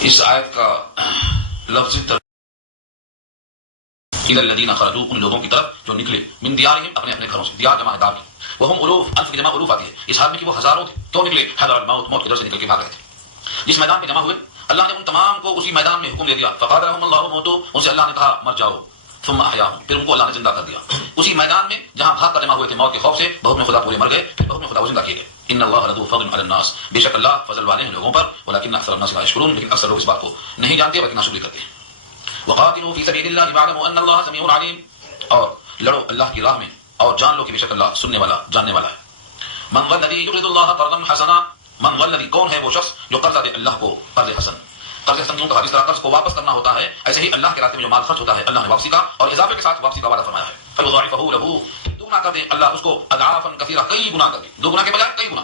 اس آیت کا لفظی الى الذین خرجوا، ان لوگوں کی طرف جو نکلے، من دیارہم، اپنے اپنے گھروں سے، دیار جمع ہے دار کی، وہم الوف، الف کی جمع الوف آتی ہے، اس حال میں کہ وہ ہزاروں تھے، کیوں نکلے؟ حذر الموت، موت کی ڈر سے نکل کے بھاگ رہے تھے۔ جس میدان پہ جمع ہوئے اللہ نے ان تمام کو اسی میدان میں حکم دے دیا، فقال لهم اللہ موتوا، ان سے اللہ نے کہا مر جاؤ، ثم احیاهم، پھر ان کو اللہ نے زندہ کر دیا اسی میدان میں جہاں بھاگ کر جمع ہوئے تھے موت کے خوف سے، بہت میں خدا پورے مر گئے، پھر بہت میں خدا وہ زندہ کیے گئے۔ ان اللہ لذو فضل علی الناس، بے شک اللہ فضل والے ہیں لوگوں پر، ولکن اکثر الناس لا یشکرون، لیکن اکثر لوگ اس بات کو نہیں جانتے بلکہ ناشکری کرتے ہیں۔ وقاتلوا فی سبیل اللہ واعلموا ان اللہ سمیع علیم، اور لڑو اللہ کی راہ میں اور جان لو کہ بے شک اللہ سننے والا جاننے والا ہے۔ من والذی یقرض اللہ قرضا حسنا، من والذی، کون ہے وہ شخص جو قرضہ دے اللہ کو قرض حسن۔ قرض حسن کیوں کہا؟ جس طرح قرض کو واپس کرنا ہوتا ہے، ایسے ہی اللہ کے راستے میں جو مال خرچ ہوتا ہے اللہ نے واپسی کا اور اضافے کے ساتھ واپسی کا وعدہ فرمایا ہے۔ فیضاعفہ لہ، دوگنا کر دے اللہ اس کو، اضعافا کثیرہ، کئی گنا کر دے، دو گنا کے بجائے کئی گنا۔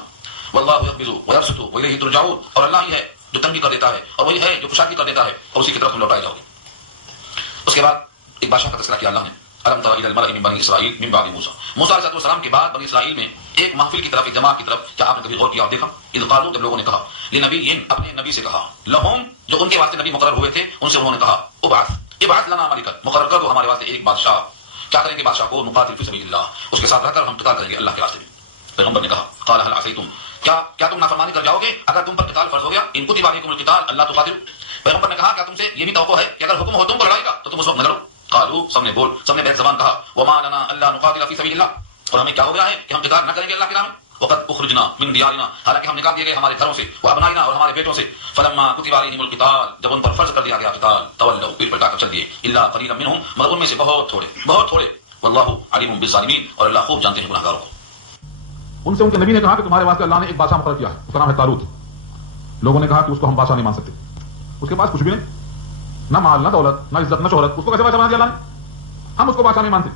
واللہ یقبض ویبسط والیہ ترجعون، اور اللہ ہی ہے جو تنگی کر دیتا ہے اور وہی ہے جو کشادگی کر دیتا ہے اور اسی کی طرف تم لوٹائے جاؤ گے۔ اس کے بعد ایک بادشاہ کا تذکرہ کیا اللہ نے، الم تر الی الملأ من بنی اسرائیل من بعد موسیٰ، موسیٰ علیہ السلام کے بعد بنی اسرائیل میں ایک محفل کی طرف، ایک جماعت کی طرف، کیا آپ نے کبھی غور کیا اور دیکھا؟ اذ قالوا، جب لوگوں نے کہا، لنبی، اپنے نبی سے کہا، لہم، جو ان کے واسطے نبی مقرر ہوئے تھے، ان سے انہوں نے کہا، ابعث لنا ملکا، مقرر کر دو ہمارے واسطے ایک بادشاہ۔ کیا کریں گے بادشاہ کو؟ نقاتل فی سبیل اللہ، اس کے ساتھ رہ کر ہم قتال کریں گے اللہ کے راستے میں۔ پیغمبر نے کہا، قال هل عصیتم، کیا تم نافرمانی کر جاؤ گے اگر تم پر قتال فرض ہو گیا؟ ان کتب علیکم القتال الا تقاتلوا، پیغمبر نے کہا کیا تم سے یہ بھی توقع ہے کہ اگر حکم ہو تم کو لڑائی کا تو تم اس وقت نہ لڑو؟ قالوا، سب نے بیک زبان کہا، وما لنا الا نقاتل فی سبیل اللہ، اور ہمیں کیا ہو گیا ہے کہ ہم قتال نہ کریں گے اللہ کے نام میں؟ وقد اخرجنا من دیارنا، حالانکہ ہم نکال دیے گئے ہمارے گھروں سے، وابنائنا، اور ہمارے بیٹوں سے، فلما کتب علیہم القتال، جب ان پر فرض کر دیا گیا قتال، تولوا، پھر پلٹا کر چل دیے، الا قلیلا منہم، مگر ان میں سے بہت تھوڑے، واللہ علیم بالظالمین، اور اللہ خوب جانتے ہیں گنہگاروں کو۔ ان سے ان کے نبی نے کہا کہ تمہارے واسطے اللہ نے ایک بادشاہ مقرر کیا ہے، اس کا نام ہے طالوت۔ لوگوں نے کہا کہ اس کو ہم بادشاہ نہیں مان سکتے، اس کے پاس کچھ بھی نہیں، نہ مال، نہ دولت، نہ عزت، نہ شہرت، اس کو کیسے بادشاہ بنا دیا اللہ نے؟ ہم اس کو بادشاہ نہیں مانتے۔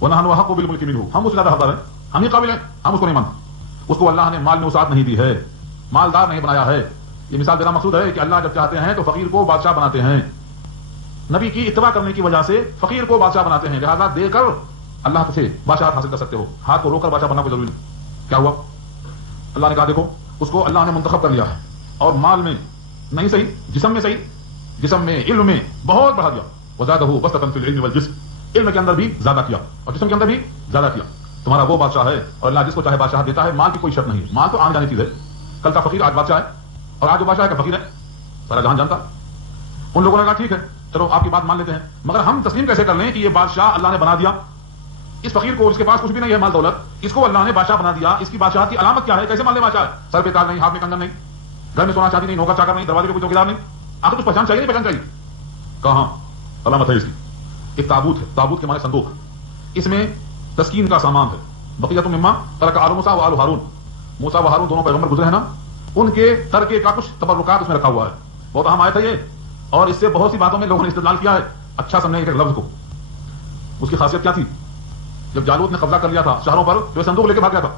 وَنَحْنُ أَحَقُّ بِالْمُلْكِ مِنْهُ، ہم اس سے زیادہ حقدار ہیں، ہم ہی قابل ہیں، ہم اس کو نہیں مانتے۔ اس کو اللہ نے مال میں وسعت نہیں دی ہے، مالدار نہیں بنایا ہے۔ یہ مثال دینا مقصود ہے کہ اللہ جب چاہتے ہیں تو فقیر کو بادشاہ بناتے ہیں، نبی کی اتباع کرنے کی وجہ سے فقیر کو بادشاہ بناتے ہیں، لہذا دے کر اللہ سے بادشاہت حاصل کر سکتے ہو، ہاتھ کو روک کر بادشاہ بننا کوئی ضروری نہیں۔ کیا ہوا؟ اللہ نے کہا دیکھو اس کو اللہ نے منتخب کر لیا ہے، اور مال میں نہیں صحیح، جسم میں صحیح، جسم میں، علم میں بہت بڑھا دیا، وزادہ بسطۃ فی العلم والجسم، علم کے اندر بھی زیادہ کیا اور جسم کے اندر بھی زیادہ کیا۔ تمہارا وہ بادشاہ ہے، اور اللہ جس کو چاہے بادشاہ دیتا ہے، مال کی کوئی شرط نہیں، مال تو آنے جانے چیز ہے، کل کا فقیر آج بادشاہ ہے، اور آج جو بادشاہ ہے کہ فقیر ہے، سارا جہان جانتا۔ ان لوگوں نے کہا ٹھیک ہے چلو آپ کی بات مان لیتے ہیں، مگر ہم تسلیم کیسے کر لیں کہ یہ بادشاہ اللہ نے بنا دیا، اس فقیر کو، اس کے پاس کچھ بھی نہیں ہے مال دولت، اس کو اللہ نے بادشاہ بنا دیا، اس کی بادشاہت کی علامت کیا ہے؟ کیسے مان لیں بادشاہ ہے؟ سر پہ تاج نہیں، ہاتھ میں کنگن نہیں، گھر میں سونا چاندی نہیں، نوکر چاکر نہیں، دروازے پہ کوئی چوکیدار نہیں، آخر کچھ پہچان چاہیے نہیں؟ پہچان چاہیے کہاں؟ علامت ہے اس کی، ایک تابوت ہے، تابوت کے معنی صندوق، اس میں تسکین کا سامان ہے، بقیۃ مما ترک آل موسیٰ و آل ہارون، موسیٰ و ہارون دونوں پیغمبر گزرے ہیں نا، ان کے ترکے کا کچھ تبرکات اس میں رکھا ہوا ہے، بہت اہم آیت ہے یہ، اور اس سے بہت سی باتوں میں لوگوں نے استدلال کیا ہے، اچھا سمجھیں ایک لفظ کو۔ اس کی خاصیت کیا تھی؟ جب جالوت نے قبضہ کر لیا تھا شہروں پر، جو صندوق لے کے بھاگ گیا تھا،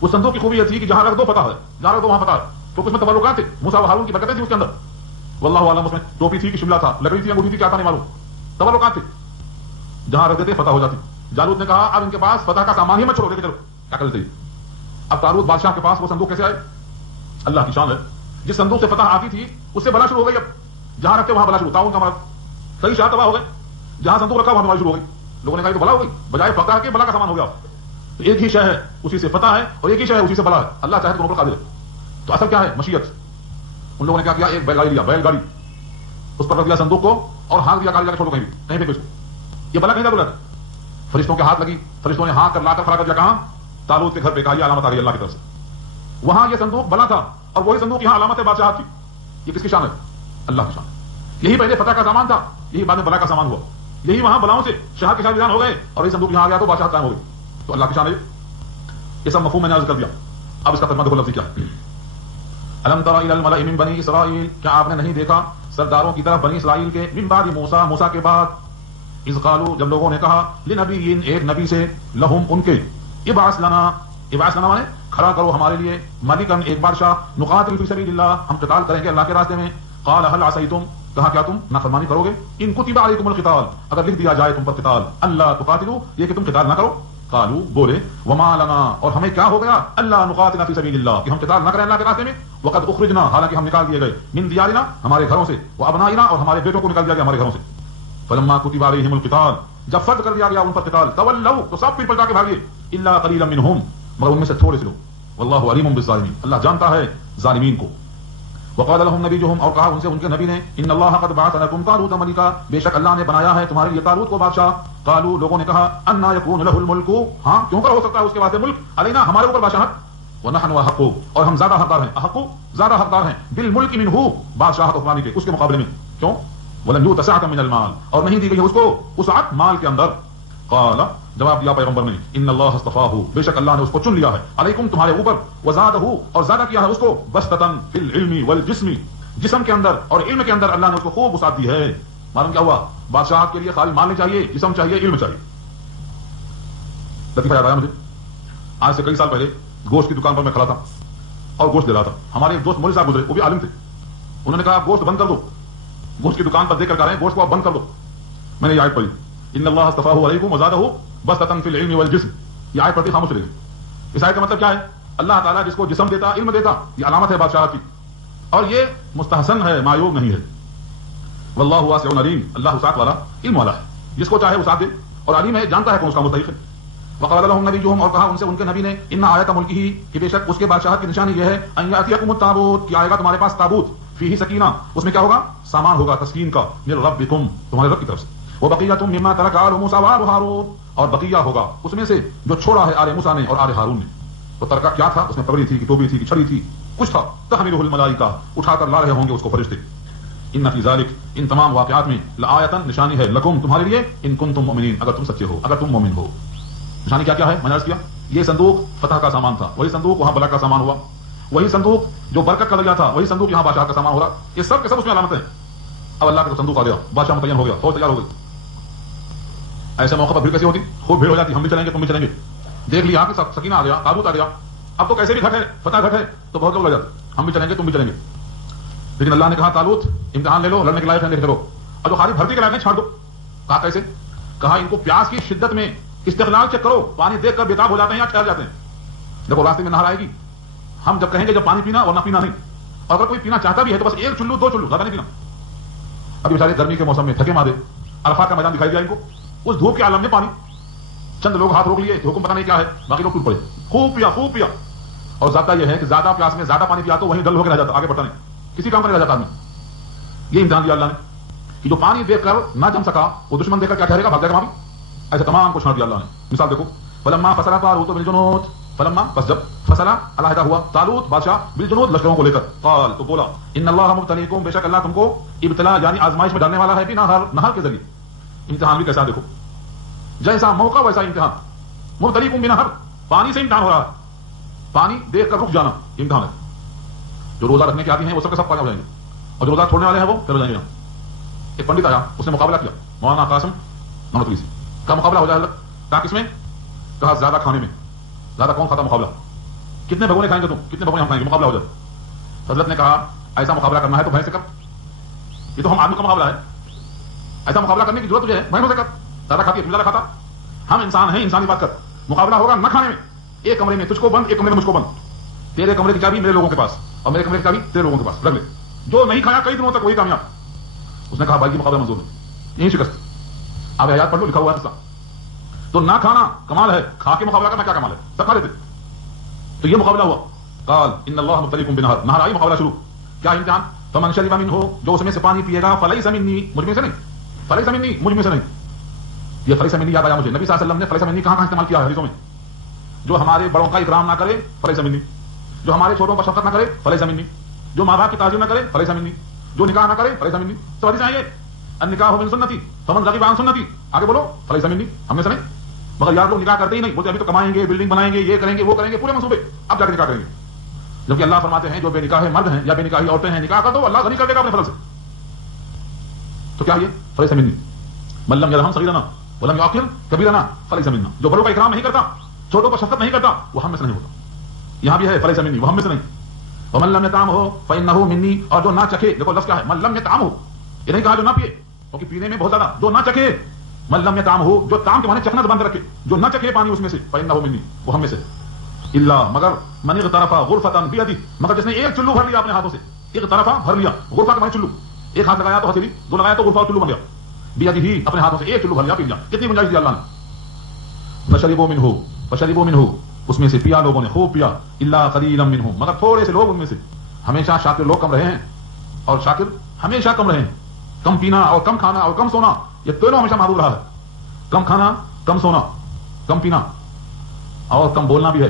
اس صندوق کی خوبی یہ تھی کہ جہاں رکھ دو پتہ ہے، جہاں رکھ دو وہاں پتہ ہے، تو اس میں تبرکات تھے، موسیٰ و ہارون کی برکتیں تھی اس کے اندر، واللہ عالم، اس میں ٹوپی تھی کہ شملہ تھا، لکڑی تھی انگوٹھی تھی کیا تھا نہیں معلوم، تبرکات تھے، جہاں رکھ دیتے فتح ہو جاتی۔ جالوت نے کہا اب ان کے پاس فتح کا سامان ہی مت چھوڑو، لے کے چلو، کیا کرتے؟ اب طالوت بادشاہ کے پاس وہ صندوق کیسے آئے؟ اللہ کی شان ہے، جس صندوق سے فتح آتی تھی اس سے بلا شروع ہو گئی، اب جہاں رکھتے وہاں بلا شروع، تعاون کا مرض، صحیح شاہ تباہ ہو گئے، جہاں صندوق رکھا وہاں بیماری شروع ہو گئی، لوگوں نے کہا تو بلا ہو گئی، بجائے فتح کے بلا کا سامان ہو گیا۔ تو ایک ہی شے ہے اسی سے فتح ہے، اور ایک ہی شے ہے اسی سے بلا ہے، اللہ چاہے تو دونوں پر قادر ہے۔ تو اصل کیا ہے؟ مشیت۔ ان لوگوں نے کیا کیا؟ ایک بیل گاڑی لیا، بیل گاڑی، اس پر رکھ دیا صندوق کو، اور ہاتھ دیا گاڑی جا کے چھوڑو کہیں پہ اس کو، یہ بلا کہیں جا رہا ہے، فرشتوں کے ہاتھ لگی، فرشتوں نے ہاتھ کر لا کر کھڑا کر دیا، کہاں؟ طالوت کے گھر پہ، کہا یہ علامت آ گئی اللہ کی طرف سے، وہاں یہ صندوق بلا تھا، اور وہی صندوق یہاں علامت ہے بادشاہت کی۔ یہ کس کی شان ہے؟ اللہ کی شان۔ یہی پہلے فتح کا سامان تھا، یہی بعد میں بلا کا سامان ہوا، یہی وہاں بلاؤں سے شاہ کے شاہ ہو گئے، اور یہ صندوق یہاں آ گیا تو بادشاہت قائم ہو گئی۔ تو اللہ کی شان ہے، یہ سب مفہوم میں نے عرض کر دیا۔ اب اس کا ترجمہ دیکھو لفظی کیا ہے۔ الم تر الی الملأ من بنی اسرائیل، کیا آپ نے نہیں دیکھا سرداروں کی طرف بنی اسرائیل کے، من بعد موسیٰ، موسیٰ کے بعد، اذ قالوا، جب لوگوں نے کہا، لنبی، ایک نبی سے، لہم، ان کے، ابعث لنا، ابعث لنا مانے کھڑا کرو ہمارے لیے، ملکن، ایک بادشاہ، نقاتل فی سبیل اللہ، ہم قتال کریں گے اللہ کے راستے میں۔ قال هل عصیتم، کہا کیا تم نافرمانی کرو گے؟ ان کتب علیکم القتال، اگر لکھ دیا جائے تم پر قتال، اللہ تقاتلوا، یہ کہ تم قتال نہ کرو، قالوا بولے وما لنا اور ہمیں کیا ہو گیا اللہ نقاتل فی سبیل اللہ کہ ہم قتال نہ کریں اللہ کے راستے میں وقد اخرجنا حالانکہ ہم نکال دیے گئے من دیارنا ہمارے گھروں سے وابنائنا اور ہمارے بیٹوں کو نکال دیا گیا ہمارے گھروں سے فلما کتب علیہم القتال جب فرض کر دیا گیا ان پر قتال تولوا تو سب پھر پلٹا کے بھاگے الا قلیلا منهم مگر ان میں سے تھوڑے سے لوگ واللہ علیم بالظالمین اللہ جانتا ہے ظالمین کو وقال لهم نبيهم اور کہا ان سے ان کے نبی نے ان اللہ قد بعث لكم طالوت ملکا بے شک اللہ نے بنایا ہے تمہارے لیے طالوت کو بادشاہ قالوا لوگوں نے کہا ان يكون له الملك ہاں کیوں کر ہو سکتا ہے اس کے واسطے ملک علینا ہمارے اوپر بادشاہت ونحن احق اور ہم زیادہ حقدار ہیں احق زیادہ حقدار ہیں بالملک منه بادشاہت حکمرانی کے اس کے مقابلے میں کیوں ولم يؤت سعة من المال اور نہیں دی گئی اس کو وسعت مال کے اندر قال جواب دیا پیغمبر نے ان اللہ اصطفاہ بے شک اللہ نے اس کو چن لیا ہے علیکم تمہارے اوپر وزادہ اور زیادہ کیا ہے اس کو بسطتن فی العلم والجسم جسم کے اندر اور علم کے اندر اللہ نے اس کو خوب وسعت دی ہے معلوم کیا ہوا بادشاہت کے لیے خالی مال نہیں چاہیے جسم چاہیے علم چاہیے لطیفہ یاد آیا مجھے آج سے کئی سال پہلے گوشت کی دکان پر میں کھڑا تھا اور گوشت دے رہا تھا ہمارے ایک دوست مولوی صاحب گزرے وہ بھی عالم تھے انہوں نے کہا گوشت بند کر دو گوشت کی دکان پر دے کر کہہ رہے ہیں گوشت کو آپ بند کر دو میں نے یہ آیت پڑھی ان اللہ اصطفاہ علیکم وزادہ بسطتن فی العلم والجسم یہ آیت پڑھتے خاموش رہے اس آیت کا مطلب کیا ہے اللہ تعالیٰ جس کو جسم دیتا علم دیتا یہ علامت ہے بادشاہت کی اور یہ مستحسن ہے معیوب نہیں ہے واللہ واسع علیم اللہ وسعت والا علم والا ہے جس کو چاہے وسعت دے اور علیم ہے جانتا ہے کون اس کا مستحق ہے وقال لهم نبیہم اور کہا ان سے ان کے نبی نے ان آیت ملکہ کہ بے شک اس کے بادشاہت کی نشانی یہ ہے ان یاتیکم التابوت کہ آئے گا تمہارے پاس تابوت فیہ سکینہ اس میں کیا ہوگا سامان ہوگا تسکین کا من ربکم تمہارے رب کی طرف سے وبقیۃ مما ترک آل موسیٰ وآل ہارون اور بقیہ ہوگا اس میں سے جو چھوڑا ہے آل موسیٰ نے اور آل ہارون نے تو ترکہ کیا تھا اس میں پگڑی تھی کہ ٹوپی تھی کہ چھڑی تھی کچھ تھا تحملہ الملائکہ اٹھا کر لا رہے ہوں گے اس کو فرشتے ان فی ذلک ان تمام واقعات میں لآیۃ نشانی ہے لکم تمہارے لیے ان کنتم مؤمنین اگر تم سچے ہو اگر تم مومن ہو نشانی کیا کیا ہے میں نے عرض کیا یہ صندوق فتح کا سامان تھا وہی صندوق وہاں بلا کا سامان ہوا وہی صندوق جو برکت کا لگا تھا وہی صندوق یہاں بادشاہ کا سامان ہو رہا یہ سب کے سب اس میں علامتیں ہیں اب اللہ کا صندوق آ گیا بادشاہ متعین ہو گیا فوج تیار ہو گئی ایسے موقع پر بھیڑ کیسی ہوتی خوب بھیڑ ہو جاتی ہم بھی چلیں گے تم بھی چلیں گے دیکھ لیا کہ سکینہ آ گیا تابوت آ گیا اب تو کیسے بھی گھٹ ہے فتح گھٹ ہے تو بہت لوگ لگ جاتے ہم بھی چلیں گے تم بھی چلیں گے لیکن اللہ نے کہا طالوت امتحان لے لو لڑنے کے لائق ہے کرو اور جو خالی بھرتی کے لائق ہے چھاڑ دو کہا کیسے کہا ان کو پیاس کی شدت میں استقلال چیک کرو پانی دیکھ کر بےتاب ہو جاتے ہیں یا ٹھہر جاتے ہیں دیکھو راستے میں نہر آئے گی ہم جب کہیں گے جب پانی پینا ورنہ پینا نہیں اور اگر کوئی پینا چاہتا بھی ہے تو بس ایک چلو دو چلو زیادہ نہیں پینا ابھی بیچارے گرمی کے موسم میں تھکے مارے عرفات کا میدان دکھائی دیا ان کو اس دھوپ کے عالم میں پانی چند لوگ ہاتھ روک لیے حکم پتہ نہیں کیا ہے باقی لوگ ٹوٹ پڑے خوب پیا اور زیادہ یہ ہے کہ زیادہ پیاس میں زیادہ پانی پیا تو وہیں ڈل ہو کے رہ جاتا آگے بڑھتا نہیں کسی کام کا نہیں رہ جاتا آدمی یہ امتحان دیا اللہ نے کہ جو پانی دیکھ کر نہ جم سکا وہ دشمن دیکھ کر کیا ٹھہرے گا بھاگ جائے گا وہاں بھی ایسے تمام کو چھاڑ دیا اللہ نے مثال دیکھو فلما فصل طالوت بالجنود فلما بس جب فصل علیحدہ ہوا طالوت بادشاہ بالجنود لشکروں کو لے کر قال تو بولا ان اللہ مبتلیکم بے شک اللہ تم کو ابتلا یعنی آزمائش میں ڈالنے والا ہے بھی نہر کے ذریعے امتحان بھی کیسا دیکھو جیسا موقع ویسا امتحان مبتلیکم بنہر پانی سے امتحان ہو رہا ہے پانی دیکھ کر رک جانا امتحان ہے جو روزہ رکھنے کے آتی ہیں وہ سب کے سب پانی ہو جائیں گے اور جو روزہ چھوڑنے والے ہیں وہ پھر ہو جائیں گے ایک پنڈت آیا اس نے مقابلہ کیا مولانا قاسم نانوتوی سے کا مقابلہ ہو جائے کہا کس میں کہا زیادہ کھانے میں زیادہ کون کھاتا مقابلہ کتنے بھگونے کھائیں گے تم کتنے بھگونے ہم کھائیں گے مقابلہ ہو جائے حضرت نے کہا ایسا مقابلہ کرنا ہے تو بھینس سے کر یہ تو ہم آدمی کا مقابلہ ہے ایسا مقابلہ کرنے کی ضرورت تجھے ہے بھینسوں سے کر زیادہ کھاتی ہے تم زیادہ کھاتا ہم انسان ہیں انسانی بات کر مقابلہ ہوگا نہ کھانے میں ایک کمرے میں تجھ کو بند ایک کمرے میں مجھ کو بند تیرے کمرے کی چابی میرے لوگوں کے پاس اور میرے کمرے کی چابی تیرے لوگوں کے پاس رکھ لے جو نہیں کھایا کئی دنوں تک وہی کامیاب اس نے کہا بھائی کی مقابلہ منظور ہے یہی شکست آپ حیات پڑھ لو لکھا ہوا ہے تو نہ کھانا کمال ہے کھا کے مقابلہ کرنا کیا کمال ہے سب کھا لیتے تو یہ مقابلہ ہوا قال ان اللہ مبتلیکم بنہر نہر آئی مقابلہ شروع کیا امتحان فمن شرب منہ جو اس میں سے پانی پیے گا فلیس منی مجھ میں سے نہیں فلیس منی مجھ میں سے نہیں یہ فلیس منی یاد آیا مجھے نبی صلی اللہ علیہ وسلم نے فلیس منی کہاں استعمال کیا ہے حدیثوں میں جو ہمارے بڑوں کا اکرام نہ کرے فلیس منی جو ہمارے چھوٹوں پر شفقت نہ کرے فلیس منی جو ماں باپ کی تعظیم نہ کرے فلیس منی جو نکاح نہ کرے فلیس منی تو حدیث آئیے النکاح من سنتی فمن رغب عن سنتی آگے بولو فلیس منی ہم میں سے نہیں مگر یار لوگ نکاح کرتے ہی نہیں بولتے ابھی تو کمائیں گے بلڈنگ بنائیں گے یہ کریں گے وہ کریں گے پورے منصوبے اب جا کے نکاح کریں گے جبکہ اللہ فرماتے ہیں جو بے نکاح مرد ہیں یا بے نکاحی عورتیں ہیں نکاح کر دو اللہ غنی کر دے گا اپنے فضل سے تو کیا یہ فلیس منی من لم یرحم صغیرنا ولم یعقر کبیرنا فلیس منا جو بڑوں کا اکرام نہیں کرتا چھوٹوں پر شفقت نہیں کرتا وہ ہم میں سے نہیں ہوتا یہاں بھی ہے فلیس منی وہ ہم میں سے نہیں ومن لم یطعمہ فانہ منی اور جو نہ چکھے دیکھو لفظ کیا ہے من لم یطعمہ یہ نہیں کہا جو نہ پیے کیونکہ پینے میں بہت زیادہ جو نہ چکھے من لم یطعم ہو، جو طعام کے معنی چکھنا زبان پہ رکھے، جو نہ چکھے پانی اس میں سے، فإنه منی، وہ ہم میں سے، الا مگر من اغترف غرفۃ بیدہ، مگر جس نے ایک چلو بھر لیا اپنے ہاتھوں سے، اغترف بھر لیا، غرفہ کا معنی چلو، ایک ہاتھ لگایا تو ہتھیلی، دو لگایا تو غرفہ چلو بن گیا، بیدہ ہی اپنے ہاتھوں سے ایک چلو بھر لیا، پی لیا، کتنی گنجائش دی اللہ نے، فشربوا منہ اس میں سے پیا لوگوں نے، خوب پیا، الا قلیلا منهم مگر تھوڑے سے لوگ ان میں سے، ہمیشہ شاکر لوگ کم رہے ہیں اور شاکر ہمیشہ کم رہے ہیں، کم پینا اور کم کھانا اور کم سونا، یہ دونوں ہمیشہ محبوب رہا ہے، کم کھانا کم سونا کم پینا اور کم بولنا بھی ہے،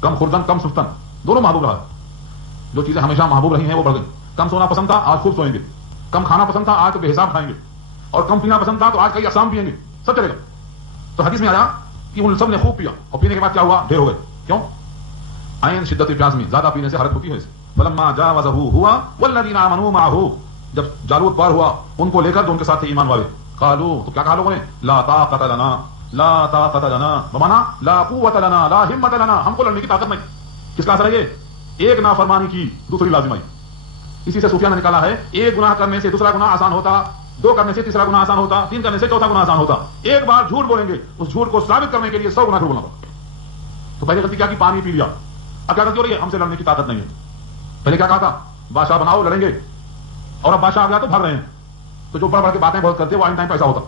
کم خوردن کم سفتن، دونوں محبوب رہا ہے، جو چیزیں ہمیشہ محبوب رہی ہیں وہ بڑھ گئی، کم سونا پسند تھا آج خوب سوئیں گے، کم کھانا پسند تھا آج تو بے حساب کھائیں گے، اور کم پینا پسند تھا تو آج کئی اقسام پیئیں گے، سب چلے گا۔ تو حدیث میں آیا کہ ان سب نے خوب پیا اور پینے کے بعد کیا ہوا، ڈھیر ہو گئے، کیوں؟ عین شدت پیاس میں، زیادہ پینے سے حالت ہوتی ہے اسے، فلما جاوزہ ہوا والذین آمنوا معه، جب جالوت پار ہوا ان کو لے کر جو ان کے ساتھ تھے ایمان والے، قالوا تو کیا کہا لوگوں نے، لا طاقت لنا، لا طاقت لنا بمانا لا قوت لنا لا ہمت لنا، ہم کو لڑنے کی طاقت نہیں۔ کس کا اثر ہے یہ؟ ایک نافرمانی کی دوسری لازم آئی، اسی سے صوفیہ نے نکالا ہے ایک گناہ کرنے سے دوسرا گناہ آسان ہوتا، دو کرنے سے تیسرا گناہ آسان ہوتا، تین کرنے سے چوتھا گناہ آسان ہوتا، ایک بار جھوٹ بولیں گے اس جھوٹ کو ثابت کرنے کے لیے 100 گناہ جھوٹ بولنا پڑتا۔ تو پہلے غلطی کیا کی، پانی پی لیا، اب کیا غلطی ہو رہی ہے، ہم سے لڑنے کی طاقت نہیں ہے۔ پہلے کیا کہا تھا، بادشاہ بناؤ لڑیں گے، اور اب بادشاہ آ گیا تو بھاگ رہے ہیں، تو جو بڑھ بڑھ کے باتیں بہت کرتے وہ آئن ٹائم پیسہ ہوتا،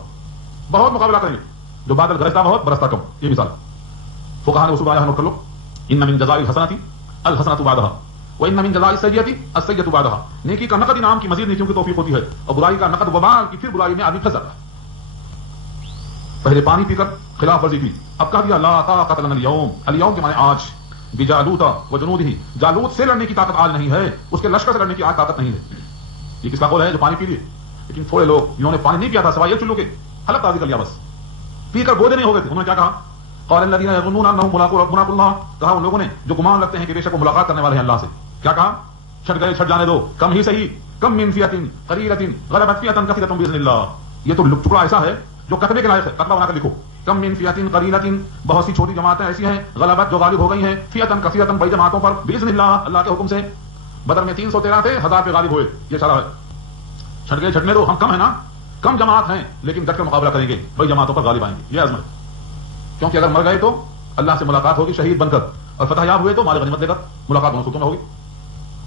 بہت مقابلہ کریں گے، جو بادل گرجتا بہت برستا کم، یہ مثال۔ فقہاء نے اصول آیا نوٹ کر لو، ان من جزاء الحسنۃ الحسنۃ بعدها وان من جزاء السیئۃ السیئۃ بعدها، نیکی کا نقد انعام کی مزید نیکیوں کی توفیق ہوتی ہے، اور برائی کا نقد وبال کی پھر برائی میں آدمی پھنس جاتا ہے۔ پہلے پانی پی کر خلاف ورزی کی، اب کہہ دیا لا طاقت لنا اليوم، اليوم کے معنی آج، بجالوت وجنودہ، جالوت سے لڑنے کی طاقت آج نہیں ہے، اس کے لشکر سے لڑنے کی آج طاقت نہیں ہے۔ یہ کس کا قول ہے، جو پانی پی لیے، لیکن تھوڑے لوگ جنہوں نے پانی نہیں پیا تھا سوائے چلو کے، حلق تازی کر لیا، بس پی کر بودے نہیں ہو گئے تھے، انہوں نے کیا کہا، قال الذين يظنون انهم ملاقو الله، کہا ان لوگوں نے جو گمان رکھتے ہیں کہ بے شک وہ ملاقات کرنے والے ہیں اللہ سے، کیا کہا، چھٹ گئے چھٹ جانے دو، کم ہی صحیح، کم من فئۃ قلیلۃ غلبت فئۃ کثیرۃ باذن اللہ، یہ تو ٹکڑا ایسا ہے جو کتبے کے لائق ہے، کتبہ بنا کر لکھو، کم من فئۃ قلیلۃ، بہت سی چھوٹی جماعتیں ایسی ہیں، غلبت جو غالب ہو گئی ہیں، فئۃ کثیرۃ بڑی جماعتوں پر، باذن اللہ، اللہ کے حکم سے۔ بدر میں 313 تھے، 1000 پہ غالب ہوئے، یہ اشارہ ہے، چھٹ گئے چھٹنے دو، ہم کم ہیں نا، کم جماعت ہیں لیکن ڈٹ کر مقابلہ کریں گے، بڑی جماعتوں پر غالب آئیں گے، یہ عظمت، کیونکہ اگر مر گئے تو اللہ سے ملاقات ہوگی شہید بن کر، اور فتح یاب ہوئے تو مال غنیمت لے کر، ملاقات دونوں صورتوں میں ہوگی۔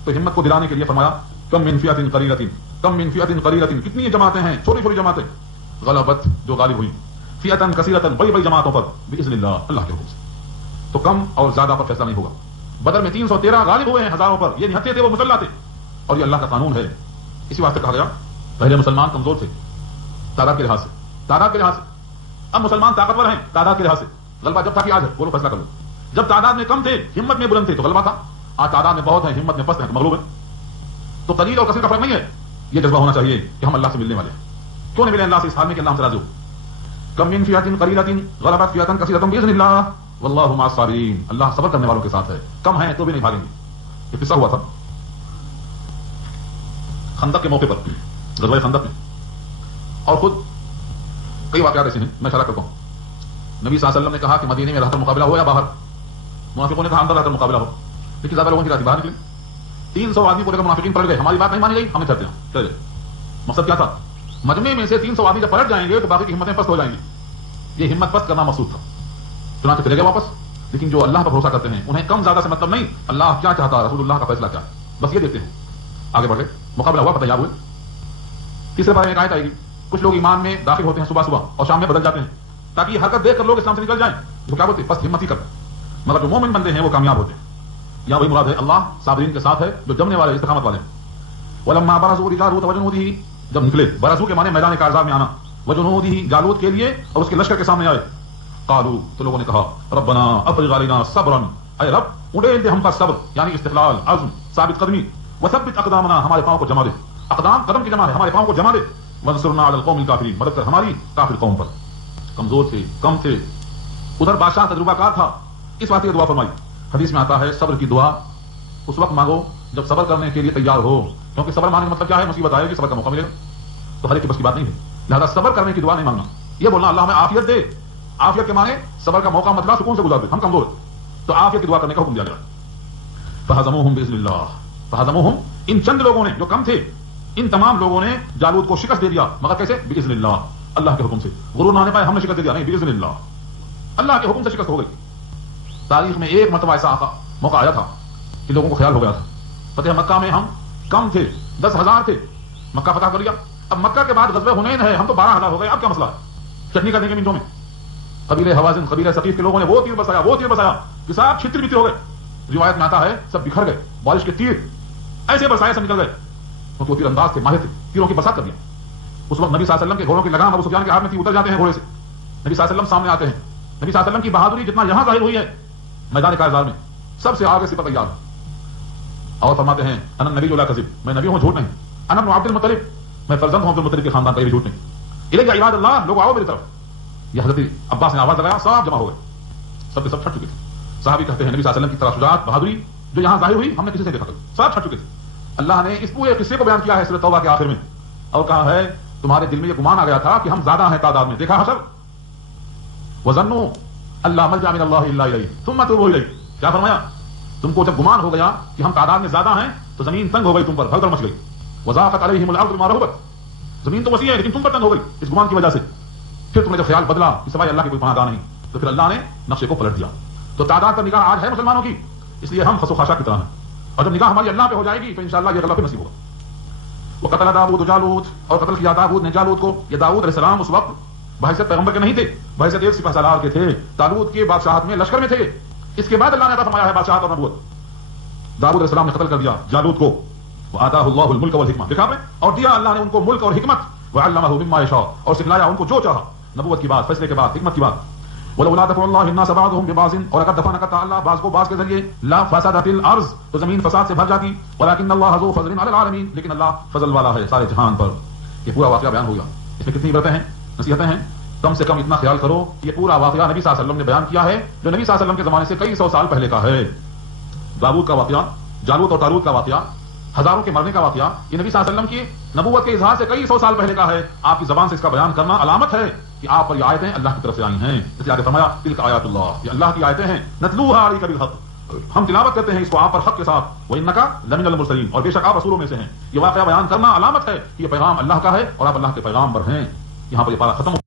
تو ہمت کو دلانے کے لیے فرمایا کم من فئۃ قلیلۃ، کم من فئۃ قلیلۃ، کتنی جماعتیں ہیں، چھوٹی چھوٹی جماعتیں، غلبت جو غالب ہوئی، فئۃ کثیرۃ بڑی بڑی جماعتوں پر، باذن اللہ، اللہ کے حکم سے۔ تو کم اور زیادہ پر فیصلہ نہیں ہوگا۔ بدر میں 313 غالب ہوئے ہیں ہزاروں پر، یہ نہتے تھے، وہ مسلح تھے، اور یہ اللہ کا قانون ہے، اسی واسطے کہا گیا پہلے مسلمان کمزور تھے تعداد کے لحاظ سے، تعداد کے لحاظ سے، اب مسلمان طاقتور ہیں تعداد کے لحاظ سے، غلبہ جب تھا کہ آج ہے، بولو فیصلہ کر لو، جب تعداد میں کم تھے ہمت میں بلند تھے تو غلبہ تھا، آج تعداد میں بہت ہیں ہمت میں پست ہیں تو مغلوب ہے۔ تو قلیل اور کثیر کا فرق نہیں ہے، یہ جذبہ ہونا چاہیے کہ ہم اللہ سے ملنے والے ہیں، کیوں نہیں ملے اللہ سے، اس حال میں کہ اللہ ہم سے راضی ہو۔ کم من فئۃ قلیلۃ غلبت فئۃ کثیرۃ باذن اللہ واللہ مع الصابرین، اللہ صبر کرنے والوں کے ساتھ ہے، کم ہیں تو بھی نہیں بھاگیں گے۔ یہ قصہ ہوا تھا خندق کے موقع پر، غزوہ خندق میں، اور خود کئی واقعات ایسے ہیں میں اشارہ کرتا ہوں۔ نبی صلی اللہ علیہ وسلم نے کہا کہ مدینے میں رہ کر مقابلہ ہو یا باہر، منافقوں نے کہا اندر رہ کر مقابلہ ہو، لیکن زیادہ لوگوں کی رات باہر نکلے، 300 آدمی کو لے کر منافقین پلٹ گئے، ہماری بات نہیں مانی گئی، ہمیں چلتے ہیں چلے۔ مقصد کیا تھا، مجمع میں سے 300 آدمی جب پلٹ جائیں گے تو باقی کی ہمتیں پست ہو جائیں گی، یہ ہمت پست کرنا مقصود تھا، چنانچہ چلے گئے واپس۔ لیکن جو اللہ پر بھروسہ کرتے ہیں انہیں کم زیادہ سے مطلب نہیں، اللہ کیا چاہتا ہے، رسول اللہ کا فیصلہ کیا ہے، بس یہ دیکھتے ہیں، آگے بڑھ گئے، مقابلہ ہوا، فتح یاب ہوئے۔ تیسرے بارے میں ایک آیت آئے گی، کچھ لوگ ایمان میں داخل ہوتے ہیں صبح صبح اور شام میں بدل جاتے ہیں، تاکہ یہ حرکت دیکھ کر لوگ اسلام سے نکل جائیں، جو کیا بولتے ہیں پس ہمت ہی کرتے ہیں، مگر جو مومن بندے ہیں وہ کامیاب ہوتے ہیں۔ یہاں وہی مراد ہے، اللہ صابرین کے ساتھ ہے جو جمنے والے استقامت والے ہیں۔ ولما برزوا لجالوت وجنودہ، جب نکلے، برزوا کے معنی میدان کارزار میں آنا، وجنودہ جالوت کے لیے اور اس کے لشکر کے سامنے آئے، قالوا تو لوگوں نے کہا ربنا افرغ علینا صبرا، اے رب اڑیل دے ہم پر صبر، یعنی استقلال، عزم، ثابت قدمی، وثبت اقدامنا، ہمارے پاؤں کو جما دے، اقدام قدم کی جمع ہے، ہمارے پاؤں کو جما دے، وانصرنا علی القوم الکافرین، مدد کر ہماری کافر قوم پر۔ کمزور تھے، کم تھے، ادھر بادشاہ تجربہ کار تھا، اس واسطے دعا فرمائی۔ حدیث میں آتا ہے صبر کی دعا اس وقت مانگو جب صبر کرنے کے لیے تیار ہو، کیونکہ صبر مانگنے کا مطلب کیا ہے، مصیبت آئے گی صبر کا موقع ملے گا، تو ہر ایک کی بس کی بات نہیں ہے، لہذا صبر کرنے کی دعا نہیں مانگنا، یہ بولنا اللہ ہمیں عافیت دے، عافیت کے معنی صبر کا موقع مطلب سکون سے گزار دے، ہم کمزور ہیں تو عافیت کی دعا کرنے کا حکم دیا گیا۔ فہزموہم باذن اللہ، فہزموہم، ان چند لوگوں نے جو کم تھے، ان تمام لوگوں نے جالوت کو شکست دے دیا، مگر کیسے، باذن اللہ، اللہ کے حکم سے غرور نہ آنے پائے ہم نے شکست دے دیا نہیں باذن اللہ اللہ کے حکم سے شکست ہو گئی تاریخ میں ایک مرتبہ ایسا موقع آیا تھا کہ لوگوں کو خیال ہو گیا تھا فتح مکہ میں ہم کم تھے 10,000 تھے مکہ فتح کر لیا اب مکہ کے بعد غزوہ حنین ہے ہم تو 12,000 ہو گئے اب کیا مسئلہ ہے چٹنی کرنے کے منٹوں میں قبیلہ حوازن قبیلہ ثقیف کے لوگوں نے وہ تیر بسایا کہ صاحب چھتر بتر ہو گئے روایت میں آتا ہے سب بکھر گئے بارش کے تیر ایسے برسائے سب نکل گئے کیونکہ وہ تیر انداز تھے ماہر تھے تیروں کی برسات کر دیا اس وقت نبی صلی اللہ علیہ وسلم کے گھوڑوں کی لگام ابو سفیان کے ہاتھ میں تھی اتر جاتے ہیں گھوڑے سے نبی صلی اللہ علیہ وسلم سامنے آتے ہیں نبی صلی اللہ علیہ وسلم کی بہادری جتنا یہاں ظاہر ہوئی ہے میدان کارزار میں سب سے آگے سپہ تیار اور فرماتے ہیں انا نبی لا کذب میں نبی ہوں جھوٹ نہیں انا ابن عبد المطلب میں فرزند ہوں عبد المطلب کے خاندان کا یہ بھی جھوٹ نہیں الیہ عباد اللہ لوگ آؤ میری طرف یہ حضرت عباس نے آواز لگایا سب جمع ہو گئے سب کے سب چھٹ چکے تھے صحابی کہتے ہیں نبی صلی اللہ علیہ وسلم کی طرح شجاعت بہادری جو یہاں ظاہر ہوئی ہم نے کسی سے دیکھا سب چھٹ چکے تھے اللہ نے اس پورے قصے کو بیان کیا ہے سورۃ توبہ کے آخر میں اور کہا ہے تمہارے دل میں یہ گمان آ گیا تھا کہ ہم زیادہ ہیں تعداد میں دیکھا حشر وظنوا اللہ ملجا من اللہ الا الیہ ثم توبوا الیہ کیا فرمایا تم کو جب گمان ہو گیا کہ ہم تعداد میں زیادہ ہیں تو زمین تنگ ہو گئی تم پر بھگدڑ مچ گئی وضاقت علیہم الارض بما رحبت زمین تو وسیع ہے لیکن تم پر تنگ ہو گئی اس گمان کی وجہ سے پھر تم نے جب خیال بدلا کہ سوائے اللہ کی کوئی پناہ گاہ نہیں تو پھر اللہ نے نقشے کو پلٹ دیا تو تعداد پر نگاہ آج ہے مسلمانوں کی اس لیے ہم خسو خاشا کی طرح ہیں اور جب نگاہ ہماری اللہ پہ ہو جائے گی تو انشاءاللہ یہ غلط نصیب ہوگا وہ قتل داؤد جالوت اور قتل کیا داؤد نے جالوت کو یہ داؤد علیہ السلام اس وقت بحیثیت پیغمبر کے نہیں تھے بحیثیت ایک سپہ سالار کے تھے طالوت کے بادشاہت میں لشکر میں تھے اس کے بعد اللہ نے عطا فرمایا ہے بادشاہت اور نبوت داؤد علیہ السلام نے قتل کر دیا جالوت کو وآتاہ اللہ الملک والحکمہ دیکھا آپ نے اور دیا اللہ نے ان کو ملک اور حکمت وعلمہ مما یشاء اور سکھلایا ان کو جو چاہا نبوت کی بات فیصلے کے بعد حکمت کی بات ولولا دفع اللہ الناس بعضهم ببعض اور اگر دفع نہ کرتا اللہ بعض کو بعض کے ذریعے لا فسادت الارض تو زمین فساد سے بھر جاتی ولكن اللہ ذو فضل علی العالمین لیکن اللہ فضل والا ہے سارے جہان پر یہ پورا واقعہ بیان ہو گیا اس میں کتنی عبرتیں ہیں نصیحتیں ہیں کم سے کم اتنا خیال کرو یہ پورا واقعہ نبی صلی اللہ علیہ وسلم نے بیان کیا ہے جو نبی صلی اللہ علیہ وسلم کے زمانے سے کئی سو سال پہلے کا ہے داؤد کا واقعہ جالوت اور طالوت کا واقعہ ہزاروں کے مرنے کا واقعہ یہ نبی صلی اللہ علیہ وسلم کی نبوت کے اظہار سے کئی سو سال پہلے کا ہے آپ کی زبان سے اس کا بیان کرنا علامت ہے کہ آپ پر یہ آیتیں اللہ کی طرف سے آئی ہیں اس لیے آگے فرمایا تلک آیات اللہ یہ اللہ کی آیتیں ہیں نتلوها علیک بالحق ہم تلاوت کرتے ہیں اس کو آپ پر حق کے ساتھ وانک لمن المرسلین اور بے شک آپ رسولوں میں سے ہیں یہ واقعہ بیان کرنا علامت ہے کہ یہ پیغام اللہ کا ہے اور آپ اللہ کے پیغام پر ہیں یہاں پر یہ پارہ ختم